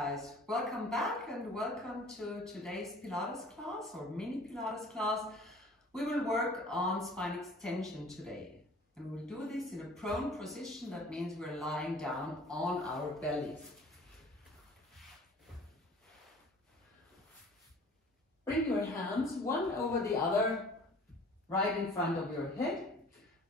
guys, welcome back and welcome to today's Pilates class or mini Pilates class. We will work on spine extension today and we'll do this in a prone position. That means we're lying down on our belly. Bring your hands one over the other right in front of your head,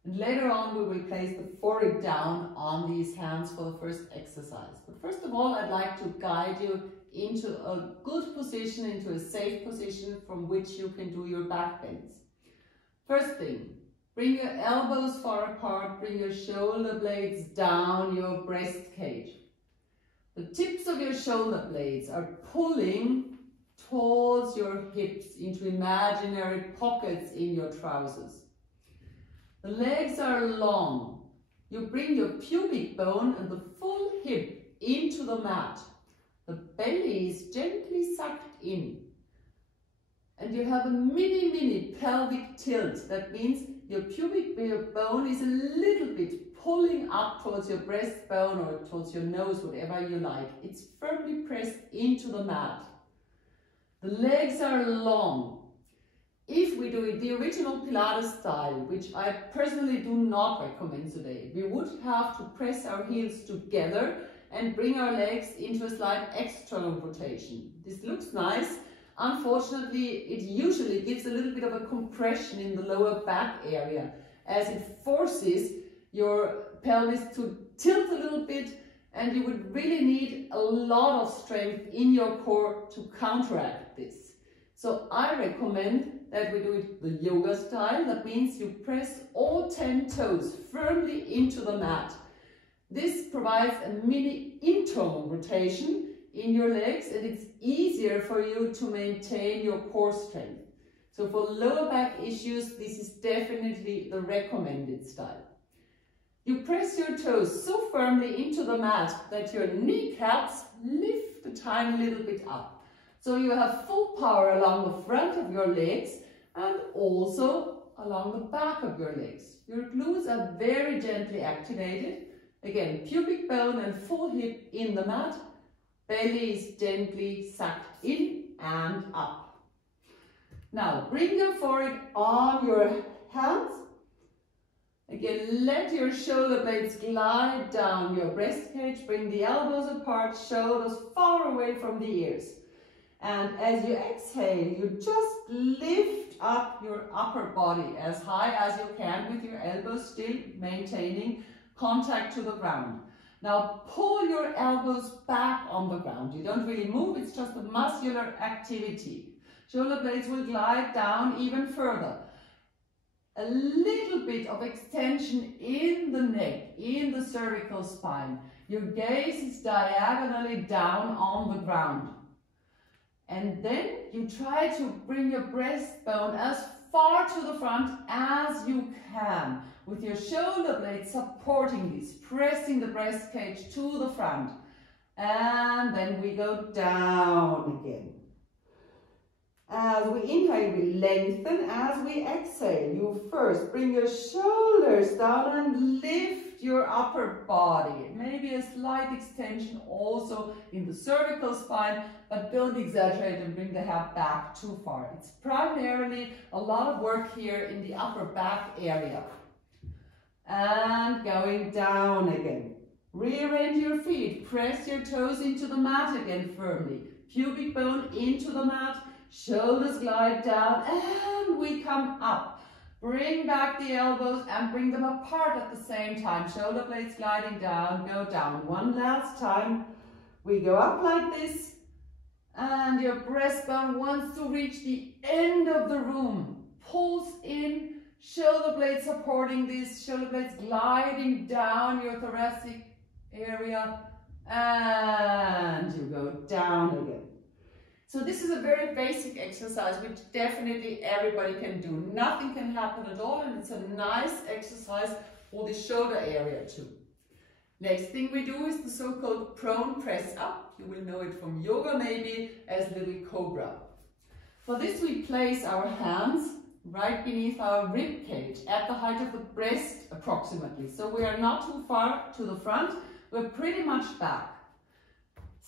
and later on we will place the forehead down on these hands for the first exercise. But first of all, I'd like to guide you into a good position, into a safe position from which you can do your back bends. First thing, bring your elbows far apart, bring your shoulder blades down your breast cage. The tips of your shoulder blades are pulling towards your hips into imaginary pockets in your trousers. The legs are long. You bring your pubic bone and the full hip into the mat. The belly is gently sucked in. And you have a mini pelvic tilt. That means your pubic bone is a little bit pulling up towards your breastbone or towards your nose, whatever you like. It's firmly pressed into the mat. The legs are long. If we do it the original Pilates style, which I personally do not recommend today, we would have to press our heels together and bring our legs into a slight external rotation. This looks nice. Unfortunately, it usually gives a little bit of a compression in the lower back area as it forces your pelvis to tilt a little bit, and you would really need a lot of strength in your core to counteract this. So I recommend that we do it the yoga style. That means you press all 10 toes firmly into the mat. This provides a mini internal rotation in your legs, and it's easier for you to maintain your core strength. So for lower back issues, this is definitely the recommended style. You press your toes so firmly into the mat that your kneecaps lift a tiny little bit up. So you have full power along the front of your legs and also along the back of your legs. Your glutes are very gently activated. Again, pubic bone and full hip in the mat. Belly is gently sucked in and up. Now bring your forehead on your hands. Again, let your shoulder blades glide down your breast cage. Bring the elbows apart, shoulders far away from the ears. And as you exhale, you just lift up your upper body as high as you can with your elbows still maintaining contact to the ground. Now pull your elbows back on the ground. You don't really move, it's just a muscular activity. Shoulder blades will glide down even further. A little bit of extension in the neck, in the cervical spine. Your gaze is diagonally down on the ground. And then you try to bring your breastbone as far to the front as you can, with your shoulder blades supporting this, pressing the breast cage to the front. And then we go down again. As we inhale, we lengthen. As we exhale, you first bring your shoulders down and lift your upper body. Maybe a slight extension also in the cervical spine, but don't exaggerate and bring the head back too far. It's primarily a lot of work here in the upper back area. And going down again. Rear end your feet. Press your toes into the mat again firmly. Pubic bone into the mat. Shoulders glide down and we come up. Bring back the elbows and bring them apart at the same time. Shoulder blades gliding down, go down. One last time. We go up like this and your breastbone wants to reach the end of the room. Pulse in, shoulder blades supporting this, shoulder blades gliding down your thoracic area, and you go down again. So this is a very basic exercise which definitely everybody can do. Nothing can happen at all, and it's a nice exercise for the shoulder area too. Next thing we do is the so-called prone press up. You will know it from yoga maybe as little cobra. For this we place our hands right beneath our rib cage at the height of the breast approximately. So we are not too far to the front, we're pretty much back.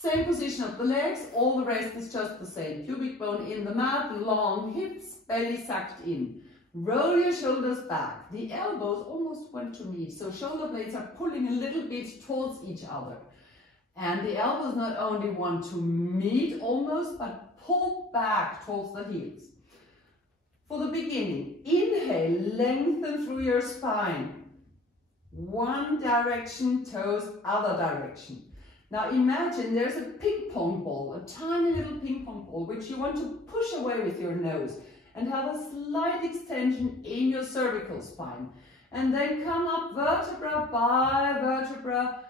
Same position of the legs, all the rest is just the same. Pubic bone in the mat, long hips, belly sucked in. Roll your shoulders back. The elbows almost went to meet, so shoulder blades are pulling a little bit towards each other. And the elbows not only want to meet almost, but pull back towards the heels. For the beginning, inhale, lengthen through your spine. One direction, toes, other direction. Now imagine there's a ping pong ball, a tiny little ping pong ball, which you want to push away with your nose and have a slight extension in your cervical spine. And then come up vertebra by vertebra,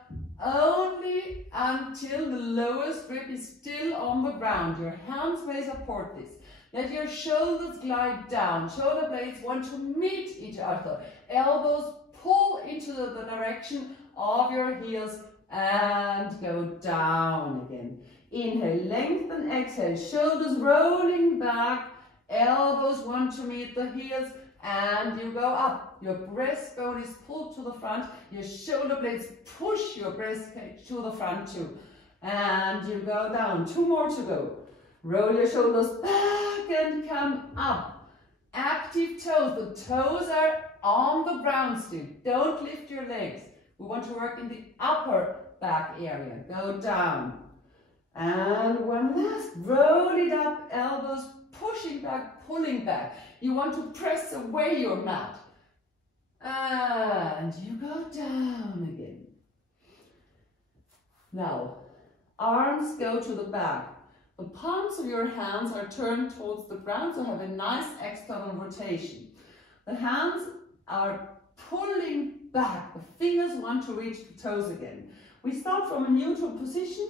only until the lowest rib is still on the ground. Your hands may support this. Let your shoulders glide down. Shoulder blades want to meet each other. Elbows pull into the direction of your heels and go down again. Inhale, lengthen, exhale. Shoulders rolling back. Elbows want to meet the heels and you go up. Your breastbone is pulled to the front. Your shoulder blades push your breastplate to the front too. And you go down. 2 more to go. Roll your shoulders back and come up. Active toes. The toes are on the ground still. Don't lift your legs. We want to work in the upper back area. Go down. And one last. Roll it up. Elbows pushing back, pulling back. You want to press away your mat. And you go down again. Now, arms go to the back. The palms of your hands are turned towards the ground, so have a nice external rotation. The hands are pulling back. The fingers want to reach the toes again. We start from a neutral position,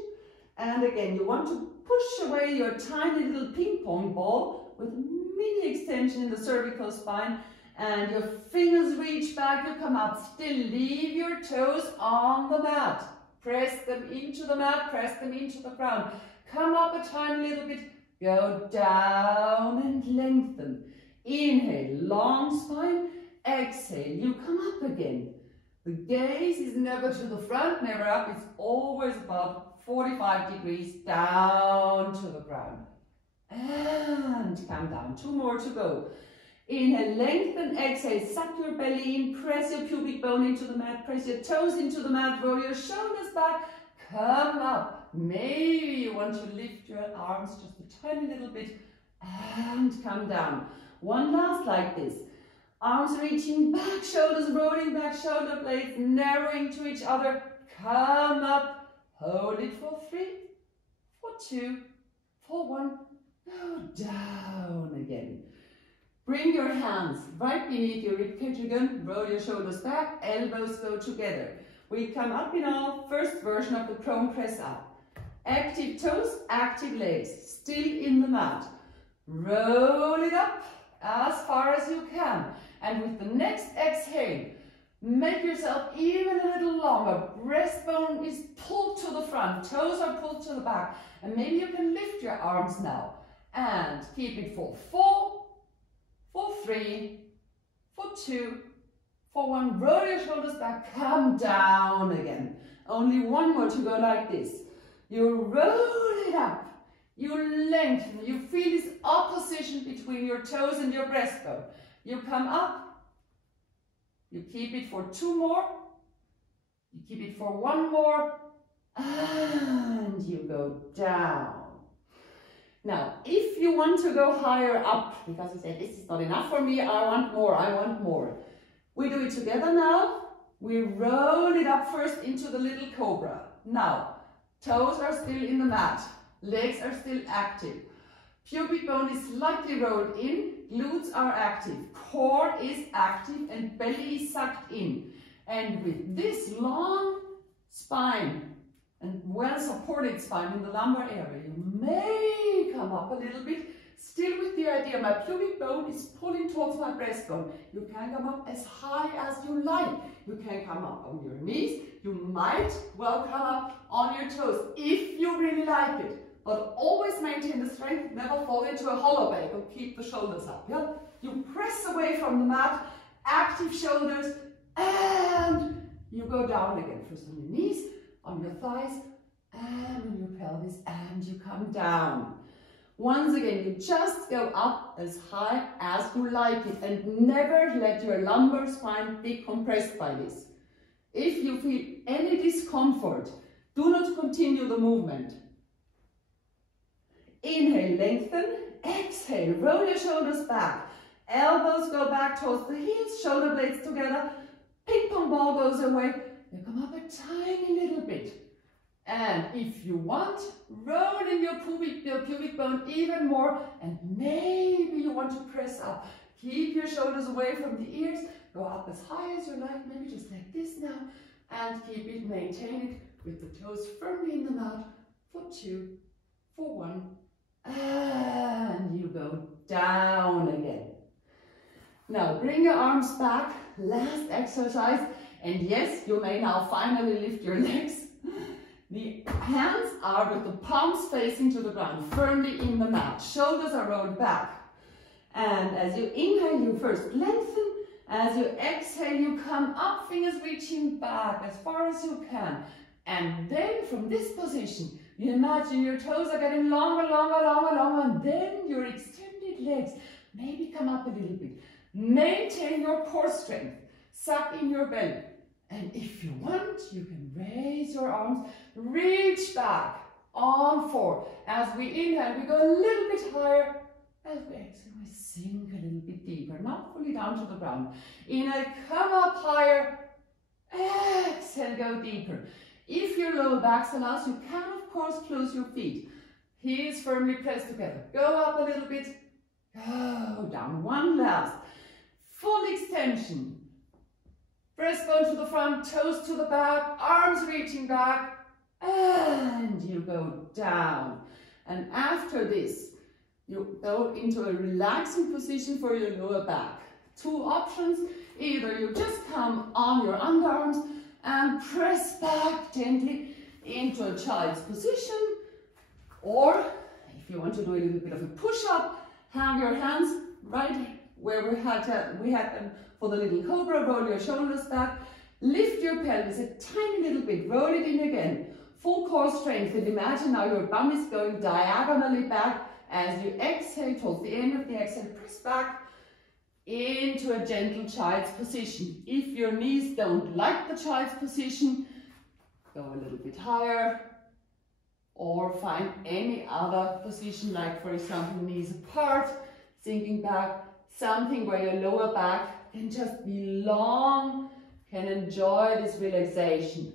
and again, you want to push away your tiny little ping pong ball with a mini extension in the cervical spine, and your fingers reach back, you come up. Still leave your toes on the mat. Press them into the mat, press them into the ground. Come up a tiny little bit, go down and lengthen. Inhale, long spine. Exhale, you come up again. The gaze is never to the front, never up. It's always about 45 degrees down to the ground. And come down. 2 more to go. Inhale, lengthen, exhale, suck your belly in, press your pubic bone into the mat, press your toes into the mat, roll your shoulders back, come up. Maybe you want to lift your arms just a tiny little bit and come down. One last like this. Arms reaching back, shoulders rolling back, shoulder blades narrowing to each other. Come up, hold it for 3, for 2, for 1. Go down again. Bring your hands right beneath your ribcage again. Roll your shoulders back, elbows go together. We come up in our first version of the prone press up. Active toes, active legs, still in the mat. Roll it up as far as you can. And with the next exhale, make yourself even a little longer. Breastbone is pulled to the front, toes are pulled to the back. And maybe you can lift your arms now. And keep it for 4, for 3, for 2, for 1. Roll your shoulders back, come down again. Only 1 more to go like this. You roll it up, you lengthen, you feel this opposition between your toes and your breastbone. You come up, you keep it for 2 more, you keep it for 1 more, and you go down. Now, if you want to go higher up, because you say, this is not enough for me, I want more. We do it together now. We roll it up first into the little cobra. Now, toes are still in the mat. Legs are still active. Pubic bone is slightly rolled in. Glutes are active. Core is active and belly is sucked in. And with this long spine and well-supported spine in the lumbar area, you may come up a little bit, still with the idea my pubic bone is pulling towards my breastbone. You can come up as high as you like. You can come up on your knees. You might well come up on your toes if you really like it. But always maintain the strength, never fall into a hollow back or keep the shoulders up. Yeah? You press away from the mat, active shoulders, and you go down again. First on your knees, on your thighs, and on your pelvis, and you come down. Once again, you just go up as high as you like it, and never let your lumbar spine be compressed by this. If you feel any discomfort, do not continue the movement. Inhale, lengthen. Exhale, roll your shoulders back. Elbows go back towards the heels, shoulder blades together. Ping pong ball goes away. You come up a tiny little bit. And if you want, roll in your pubic bone even more. And maybe you want to press up. Keep your shoulders away from the ears. Go up as high as you like, maybe just like this now. And keep it, maintain it with the toes firmly in the mat for 2, for 1. And you go down again. Now bring your arms back, last exercise, and yes, you may now finally lift your legs. The hands are with the palms facing to the ground, firmly in the mat. Shoulders are rolled back. And as you inhale, you first lengthen. As you exhale, you come up, fingers reaching back as far as you can. And then from this position, you imagine your toes are getting longer, longer, longer, longer, and then your extended legs maybe come up a little bit. Maintain your core strength. Suck in your belly. And if you want, you can raise your arms, reach back on 4. As we inhale, we go a little bit higher. As we exhale, we sink a little bit deeper, not fully down to the ground. Inhale, come up higher. Exhale, go deeper. If your lower back allows, you can of course close your feet. Heels firmly pressed together. Go up a little bit. Go down. One last. Full extension. Breastbone to the front, toes to the back, arms reaching back, and you go down. And after this, you go into a relaxing position for your lower back. 2 options. Either you just come on your underarms and press back gently into a child's position, or if you want to do a little bit of a push-up, have your hands right where we had them for the little cobra. Roll your shoulders back, lift your pelvis a tiny little bit, roll it in again, full core strength, and imagine now your bum is going diagonally back. As you exhale, towards the end of the exhale, press back into a gentle child's position. If your knees don't like the child's position, go a little bit higher, or find any other position, like for example knees apart, sinking back, something where your lower back can just be long, can enjoy this relaxation.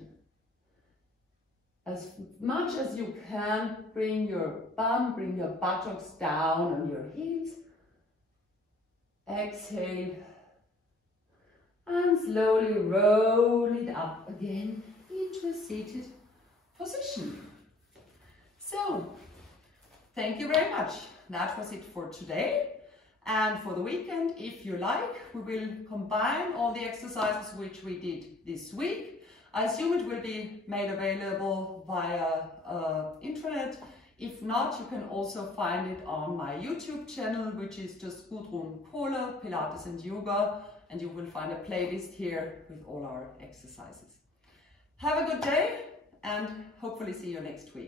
As much as you can, bring your bum, bring your buttocks down on your heels. Exhale. And slowly roll it up again into a seated position. So, thank you very much. That was it for today. And for the weekend, if you like, we will combine all the exercises which we did this week. I assume it will be made available via intranet. If not, you can also find it on my YouTube channel, which is just Gudrun Kohle, Pilates and Yoga, and you will find a playlist here with all our exercises. Have a good day and hopefully see you next week.